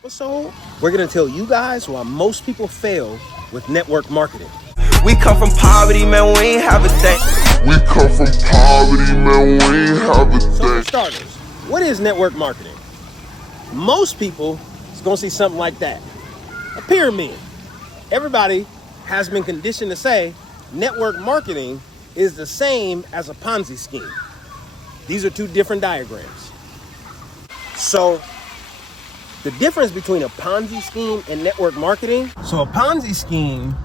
Episode, we're going to tell you guys why most people fail with network marketing. We come from poverty, man, we ain't have a thing. We come from poverty, man, we ain't have a So for thing. starters, what is network marketing? Most people is going to see something like that. A pyramid. Everybody has been conditioned to say network marketing is the same as a Ponzi scheme. These are two different diagrams. So the difference between a Ponzi scheme and network marketing. So a Ponzi scheme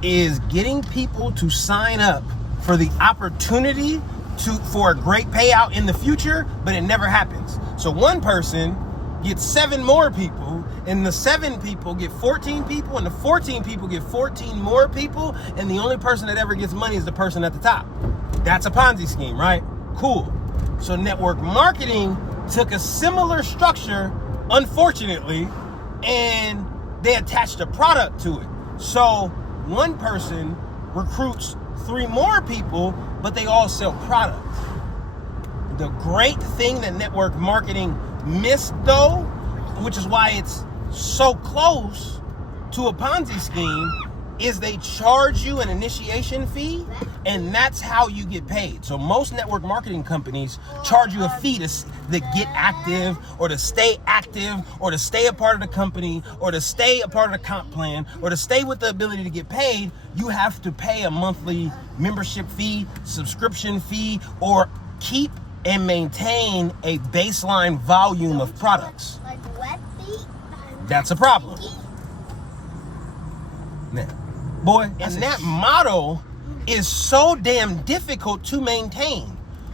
is getting people to sign up for the opportunity for a great payout in the future, but it never happens. So one person gets 7 more people, and the 7 people get 14 people, and the 14 people get 14 more people, and the only person that ever gets money is the person at the top. That's a Ponzi scheme, right? Cool. So network marketing took a similar structure, unfortunately, and they attached a product to it. So one person recruits 3 more people, but they all sell product. The great thing that network marketing missed, though, which is why it's so close to a Ponzi scheme, is they charge you an initiation fee, and that's how you get paid. So most network marketing companies charge you a fee to get active, or to stay active, or to stay a part of the company, or to stay a part of the comp plan, or to stay with the ability to get paid. You have to pay a monthly membership fee, subscription fee, or keep and maintain a baseline volume of products. That's a problem. Now, boy, and that model is so damn difficult to maintain.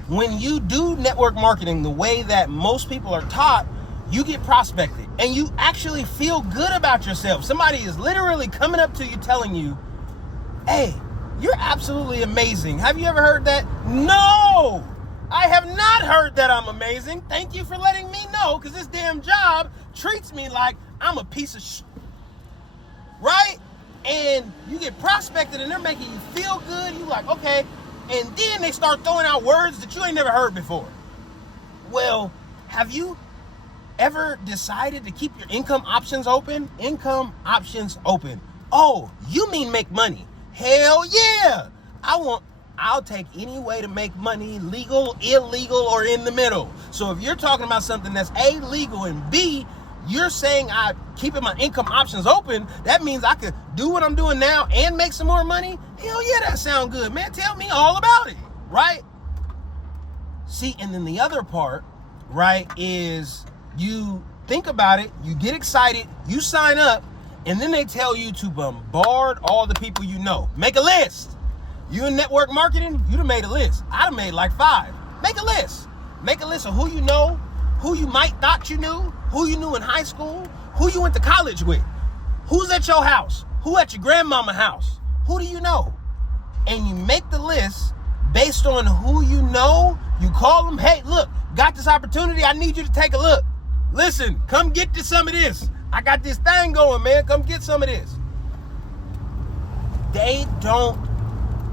When you do network marketing the way that most people are taught, you get prospected and you actually feel good about yourself. Somebody is literally coming up to you telling you, hey, you're absolutely amazing. Have you ever heard that? No, I have not heard that I'm amazing. Thank you for letting me know, because this damn job treats me like I'm a piece of shit. Right? And you get prospected and they're making you feel good. You like, okay. And then they start throwing out words that you ain't never heard before. Well, have you ever decided to keep your income options open? Income options open. Oh, you mean make money? Hell yeah. I'll take any way to make money, legal, illegal, or in the middle. So if you're talking about something that's A, legal, and B, you're saying I'm keeping my income options open, that means I could do what I'm doing now and make some more money? Hell yeah, that sounds good, man. Tell me all about it, right? See, and then the other part, right, is you think about it, you get excited, you sign up, and then they tell you to bombard all the people you know. Make a list. You in network marketing, you'd have made a list. I'd have made like 5. Make a list. Make a list of who you know, who you might thought you knew, who you knew in high school, who you went to college with, who's at your house, who at your grandmama's house, who do you know? And you make the list based on who you know. You call them, hey, look, got this opportunity. I need you to take a look. Listen, come get some of this. I got this thing going, man. Come get some of this. They don't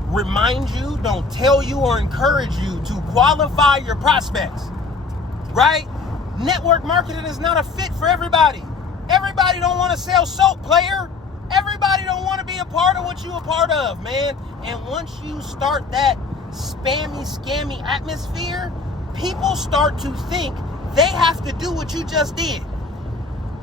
remind you, don't tell you or encourage you to qualify your prospects, right? Network marketing is not a fit for everybody. Everybody don't want to sell soap, player. Everybody don't want to be a part of what you a part of, man. And once you start that spammy, scammy atmosphere, people start to think they have to do what you just did.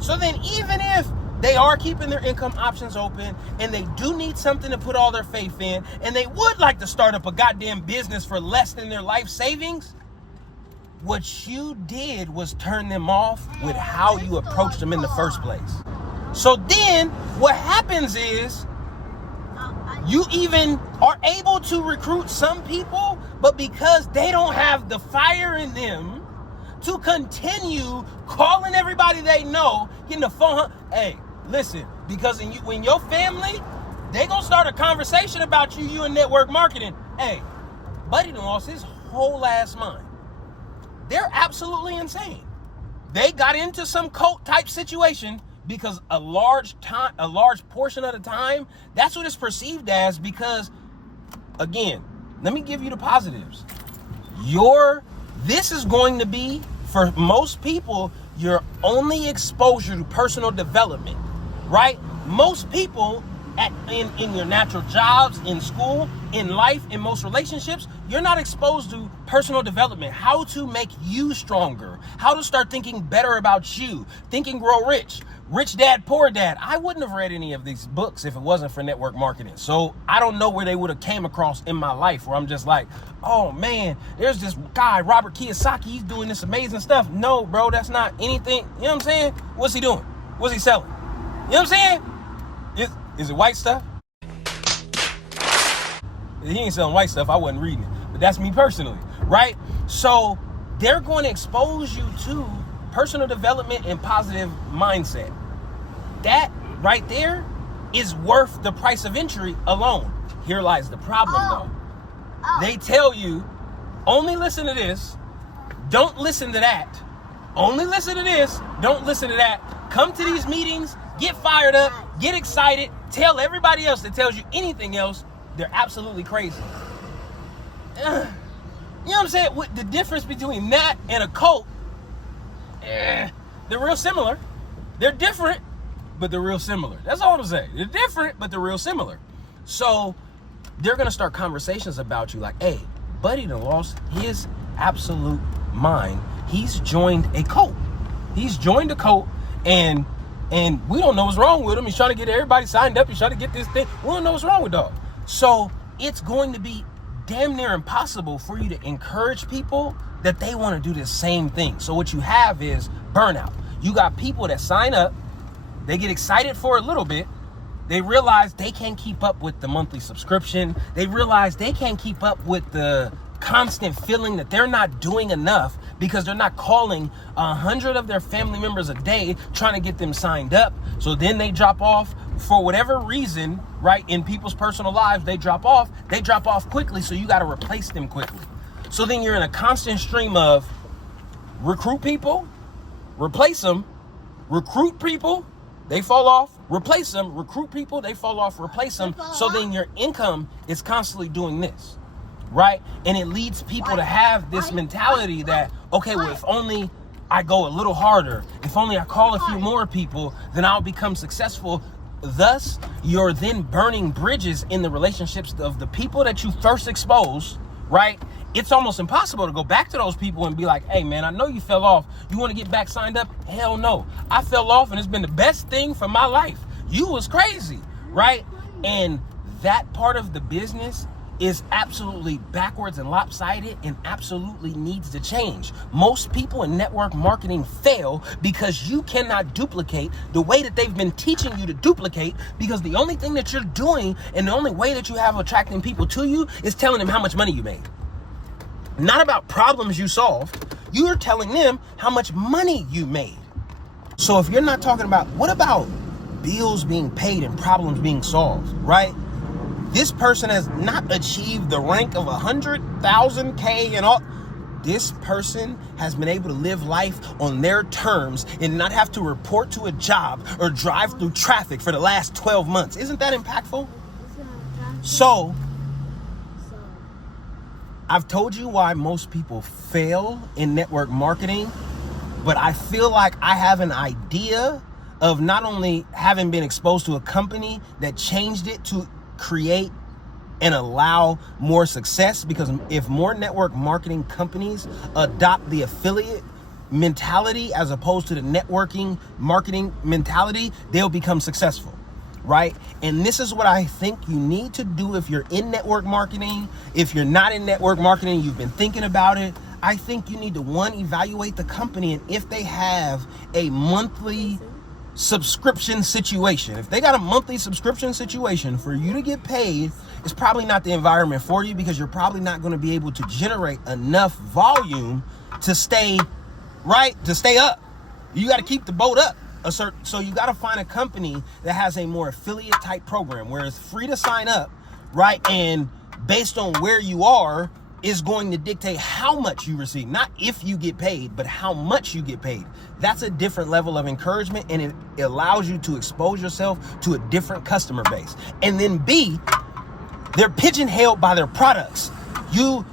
So then even if they are keeping their income options open and they do need something to put all their faith in, and they would like to start up a goddamn business for less than their life savings, what you did was turn them off with how you approached them in the first place. So then what happens is you even are able to recruit some people, but because they don't have the fire in them to continue calling everybody they know, getting the phone, hey, listen, because when your family, they gonna start a conversation about you in network marketing. Hey, buddy done lost his whole ass mind. They're absolutely insane. They got into some cult type situation because a large portion of the time, that's what it's perceived as. Because again, let me give you the positives. This is going to be For most people, your only exposure to personal development, right? Most people in your natural jobs, in school, in life, in most relationships, you're not exposed to personal development, how to make you stronger, how to start thinking better about you, Think and Grow Rich, Rich Dad, Poor Dad. I wouldn't have read any of these books if it wasn't for network marketing. So I don't know where they would have came across in my life where I'm just like, oh man, there's this guy, Robert Kiyosaki, he's doing this amazing stuff. No, bro, that's not anything. You know what I'm saying? What's he doing? What's he selling? You know what I'm saying? Is it white stuff? He ain't selling white stuff. I wasn't reading it. But that's me personally, right? So they're going to expose you to personal development and positive mindset. That right there is worth the price of entry alone. Here lies the problem, though. They tell you, only listen to this, don't listen to that. Only listen to this, don't listen to that. Come to these meetings, get fired up, get excited, tell everybody else that tells you anything else, they're absolutely crazy. You know what I'm saying? What the difference between that and a cult, they're real similar. They're different, but they're real similar. That's all I'm saying. They're different, but they're real similar. So they're going to start conversations about you like, hey, Buddy done lost his absolute mind. He's joined a cult. He's joined a cult, and we don't know what's wrong with him. He's trying to get everybody signed up. He's trying to get this thing. We don't know what's wrong with dog. So it's going to be damn near impossible for you to encourage people that they want to do the same thing. So what you have is burnout. You got people that sign up, they get excited for a little bit, they realize they can't keep up with the monthly subscription, they realize they can't keep up with the constant feeling that they're not doing enough because they're not calling 100 of their family members a day trying to get them signed up. So then they drop off for whatever reason, right? In people's personal lives, they drop off quickly. So you got to replace them quickly. So then you're in a constant stream of recruit people, replace them, recruit people, they fall off, replace them, recruit people, they fall off, replace them. So then your income is constantly doing this. Right? And it leads people to have this mentality that, okay, well, if only I go a little harder, if only I call a few more people, then I'll become successful. Thus, you're then burning bridges in the relationships of the people that you first exposed, right? It's almost impossible to go back to those people and be like, hey, man, I know you fell off. You want to get back signed up? Hell no. I fell off and it's been the best thing for my life. You was crazy, right? And that part of the business is absolutely backwards and lopsided and absolutely needs to change. Most people in network marketing fail because you cannot duplicate the way that they've been teaching you to duplicate, because the only thing that you're doing and the only way that you have attracting people to you is telling them how much money you made. Not about problems you solved. You're telling them how much money you made. So if you're not talking about, what about bills being paid and problems being solved, right? This person has not achieved the rank of 100,000 K and all. This person has been able to live life on their terms and not have to report to a job or drive through traffic for the last 12 months. Isn't that impactful? So, I've told you why most people fail in network marketing, but I feel like I have an idea of not only having been exposed to a company that changed it to create and allow more success, because if more network marketing companies adopt the affiliate mentality as opposed to the networking marketing mentality, they'll become successful, right? And this is what I think you need to do if you're in network marketing. If you're not in network marketing, you've been thinking about it, I think you need to, one, evaluate the company and if they have a monthly subscription situation. If they got a monthly subscription situation for you to get paid, it's probably not the environment for you, because you're probably not going to be able to generate enough volume to stay up. You got to keep the boat up so you got to find a company that has a more affiliate type program where it's free to sign up, right? And based on where you are is going to dictate how much you receive. Not if you get paid, but how much you get paid. That's a different level of encouragement, and it allows you to expose yourself to a different customer base. And then B, they're pigeonholed by their products.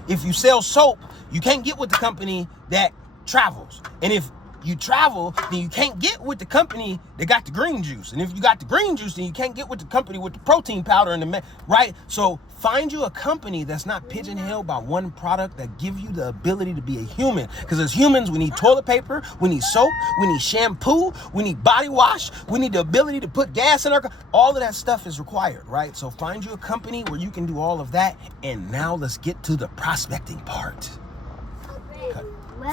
If you sell soap, you can't get with the company that travels. And if you travel, then you can't get with the company that got the green juice. And if you got the green juice, then you can't get with the company with the protein powder and the right? So find you a company that's not pigeonholed by one product, that give you the ability to be a human. Because as humans, we need toilet paper, we need soap, we need shampoo, we need body wash, we need the ability to put gas in our car. All of that stuff is required, right? So find you a company where you can do all of that. And now let's get to the prospecting part.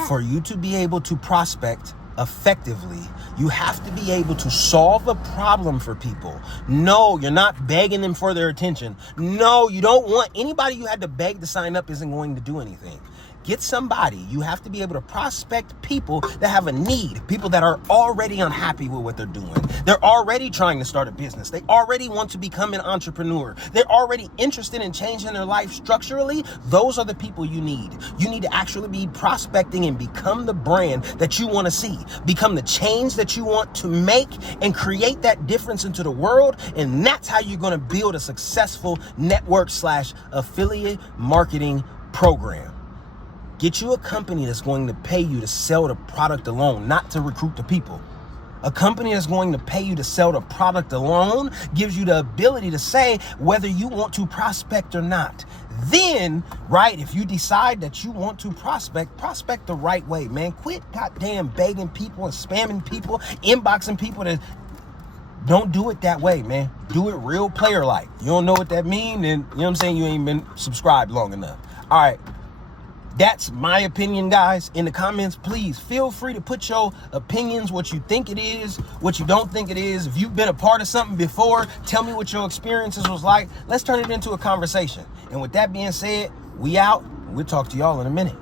For you to be able to prospect effectively, you have to be able to solve a problem for people. No, you're not begging them for their attention. No, you don't want anybody you had to beg to sign up isn't going to do anything. Get somebody. You have to be able to prospect people that have a need, people that are already unhappy with what they're doing. They're already trying to start a business. They already want to become an entrepreneur. They're already interested in changing their life structurally. Those are the people you need. You need to actually be prospecting and become the brand that you want to see, become the change that you want to make, and create that difference into the world. And that's how you're going to build a successful network/affiliate marketing program. Get you a company that's going to pay you to sell the product alone, not to recruit the people. A company that's going to pay you to sell the product alone gives you the ability to say whether you want to prospect or not. Then, right, if you decide that you want to prospect the right way, man. Quit goddamn begging people and spamming people, inboxing people. That don't do it that way, man. Do it real player-like. You don't know what that means, then, you know what I'm saying, you ain't been subscribed long enough. All right. That's my opinion, guys. In the comments, please feel free to put your opinions, what you think it is, what you don't think it is. If you've been a part of something before, tell me what your experiences was like. Let's turn it into a conversation. And with that being said, we out. We'll talk to y'all in a minute.